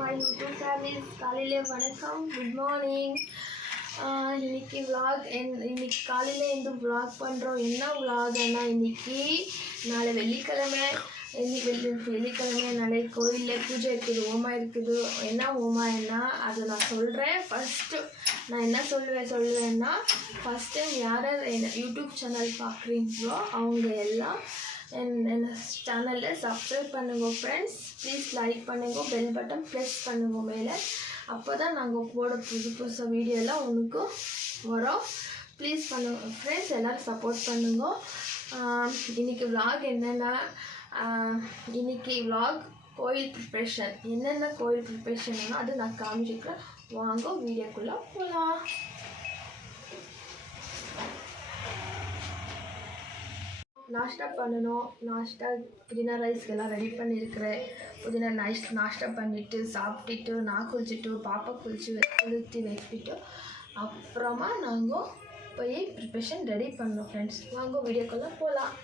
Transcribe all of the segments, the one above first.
my YouTube channel. காலையிலே வணக்கம், good morning. இன்னைக்கு vlog இன்னைக்கு காலையில இந்த vlog பண்ணுறோம். என்ன vlogனா இன்னைக்கு நாளை வெள்ளிக்கிழமை. வெள்ளிக்கிழமை நாளை கோயிலில் பூஜை இருக்குது, ஹோமா இருக்குது. என்ன ஹோமான்னா அதை நான் சொல்கிறேன். ஃபஸ்ட்டு நான் என்ன சொல்லுவேன்னா ஃபஸ்ட் டைம் யார் என்ன யூடியூப் சேனல் பார்க்குறீங்களோ அவங்க எல்லாம் என்ன சேனலில் சப்ஸ்கிரைப் பண்ணுங்க ஃப்ரெண்ட்ஸ். ப்ளீஸ் லைக் பண்ணுங்க, பெல் பட்டன் ப்ரெஸ் பண்ணுங்க மேலே. அப்போ தான் நாங்கள் போட புதுசாக வீடியோலாம் உனக்கு வரோம். ப்ளீஸ் பண்ணுங்க ஃப்ரெண்ட்ஸ், எல்லோரும் சப்போர்ட் பண்ணுங்க. இன்றைக்கி vlog என்னென்னா இன்றைக்கி vlog கோயில் ப்ரிப்ரேஷன். என்னென்ன கோயில் ப்ரிப்ரேஷன்னா அது நான் காமிச்சிக்கிறேன். வாங்க வீடியோக்குள்ளே போகலாம். நாஷ்டா பண்ணணும். நாஷ்டா புதினா ரைஸ்க்கெல்லாம் ரெடி பண்ணியிருக்கிறேன். புதினா நாஷ்டா பண்ணிவிட்டு சாப்பிட்டுட்டு நான் குளிச்சுட்டு பாப்பா குளித்து வச்சுட்டு அப்புறமா நாங்கள் போய் ப்ரிப்ரேஷன் ரெடி பண்ணோம் ஃப்ரெண்ட்ஸ். வாங்க வீடியோக்குள்ளே போகலாம்.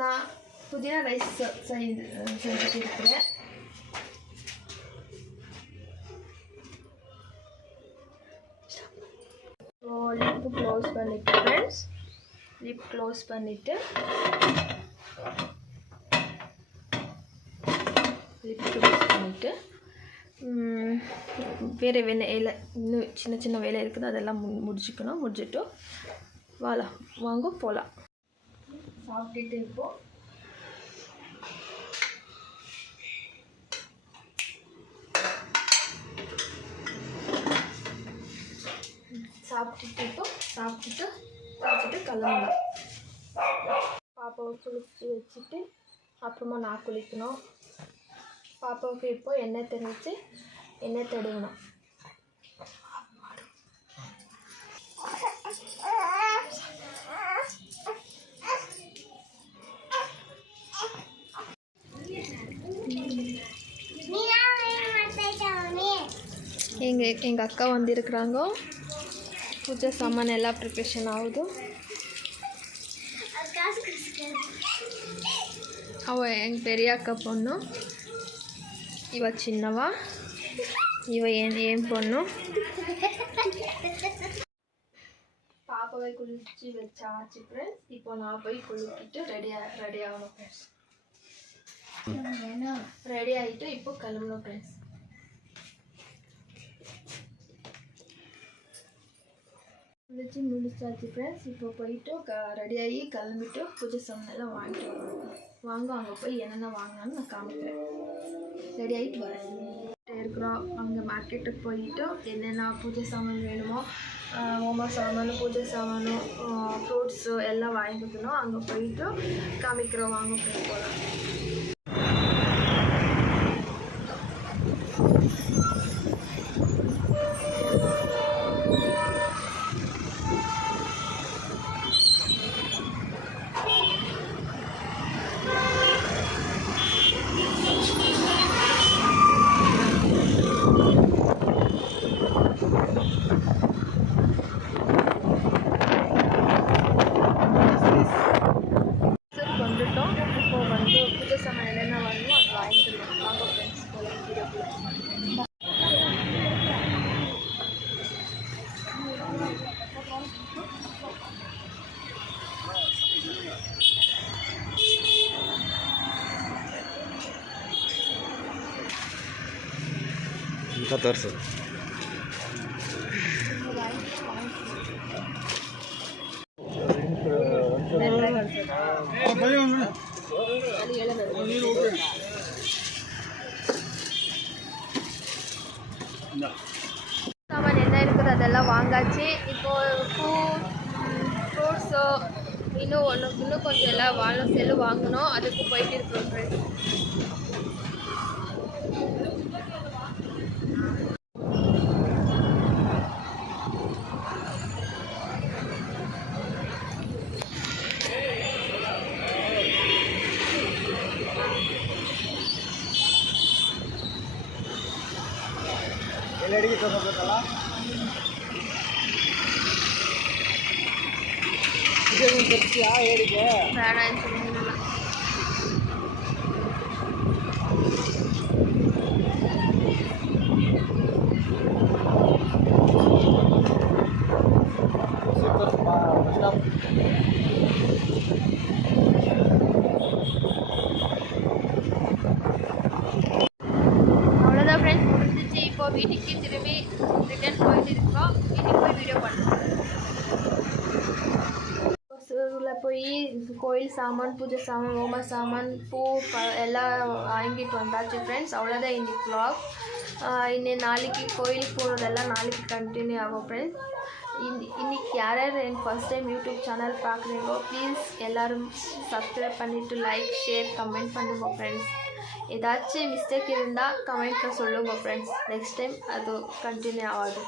நான் புதினா ரைஸ் செஞ்சுட்டு இருக்கிறேன். லிப்பு க்ளோஸ் பண்ணிட்டு ஃப்ரெண்ட்ஸ், லிப் க்ளோஸ் பண்ணிவிட்டு வேறு வேலை இன்னும் சின்ன வேலை இருக்குது, அதெல்லாம் முடிச்சுட்டு வாங்க போகலாம். சாப்பிட்டுட்டு இப்போது சாப்பிட்டுட்டு கிளம்பலாம். பாப்பாவை குளிச்சு வச்சுட்டு அப்புறமா நான் குளிக்கணும். பாப்பாவுக்கு இப்போ எண்ணெய் தடவணும். எங்கள் அக்கா வந்திருக்கிறாங்க. பூஜை சாமான் எல்லாம் ப்ரிப்ரேஷன் ஆகுது. அவள் எங்கள் பெரிய அக்கா பொண்ணு, இவ சின்னவா, இவ ஏன் பொண்ணு. பாப்பாவை குளிச்சு வச்சாச்சு ஃப்ரெண்ட்ஸ். இப்போ நான் போய் குளிக்கிட்டு ரெடி ஆகணும் ஃப்ரெண்ட்ஸ். ரெடி ஆகிட்டு இப்போ கிளம்பணும் ஃப்ரெண்ட்ஸ். முடிச்சாச்சு ஃப்ரெண்ட்ஸ். இப்போ போயிட்டு ரெடியாகி கிளம்பிட்டு பூஜை சாமான் எல்லாம் வாங்கிட்டு வாங்க. அங்கே போய் என்னென்ன வாங்கினாலும் நான் காமிக்கிறேன். ரெடியாகிட்டு வரேன் இருக்கிறோம். அங்கே மார்க்கெட்டுக்கு போயிட்டு என்னென்ன பூஜை சாமான் வேணுமோ, ஹோமா சாமான், பூஜை சாமான், ஃப்ரூட்ஸு எல்லாம் வாங்கிக்கணும். அங்கே போயிட்டு காமிக்கிறோம். வாங்க போய் போகலாம். ತೋರಿಸು. சாமான் என்ன இருக்குது அதெல்லாம் வாங்காச்சு. இப்போது ஃப்ரூட்ஸு இன்னும் கொஞ்சம் எல்லாம் செல்லு வாங்கணும். அதுக்கு போயிட்டு இருக்கிறோம் ஃப்ரெண்ட்ஸ். ಎಲ್ಲೆಡೆಗೆ ತಗೋಬೇಕಲ್ಲ, ಇದೇನು ತರ್ತೀಯಾ ಹೇಳಿಗೆ ಬೇಡ ಅಂತ கோயில் சாமான், பூஜை சாமான், ஹோம சாமான், பூ எல்லாம் வாங்கிட்டு வந்தாச்சு ஃப்ரெண்ட்ஸ். அவ்வளோதான் இன்றைக்கி vlog. இன்னும் நாளைக்கு கோயிலுக்கு போகிறதெல்லாம் நாளைக்கு கண்டினியூ ஆகும் ஃப்ரெண்ட்ஸ். இன்றைக்கி யார் எனக்கு ஃபஸ்ட் டைம் யூடியூப் சேனல் பார்க்குறீங்களோ ப்ளீஸ் எல்லோரும் சப்ஸ்கிரைப் பண்ணிவிட்டு லைக் ஷேர் கமெண்ட் பண்ணுங்க ஃப்ரெண்ட்ஸ். ஏதாச்சும் மிஸ்டேக் இருந்தால் கமெண்ட்டில் சொல்லுங்கள் ஃப்ரெண்ட்ஸ். நெக்ஸ்ட் டைம் அது கண்டினியூ ஆகாது.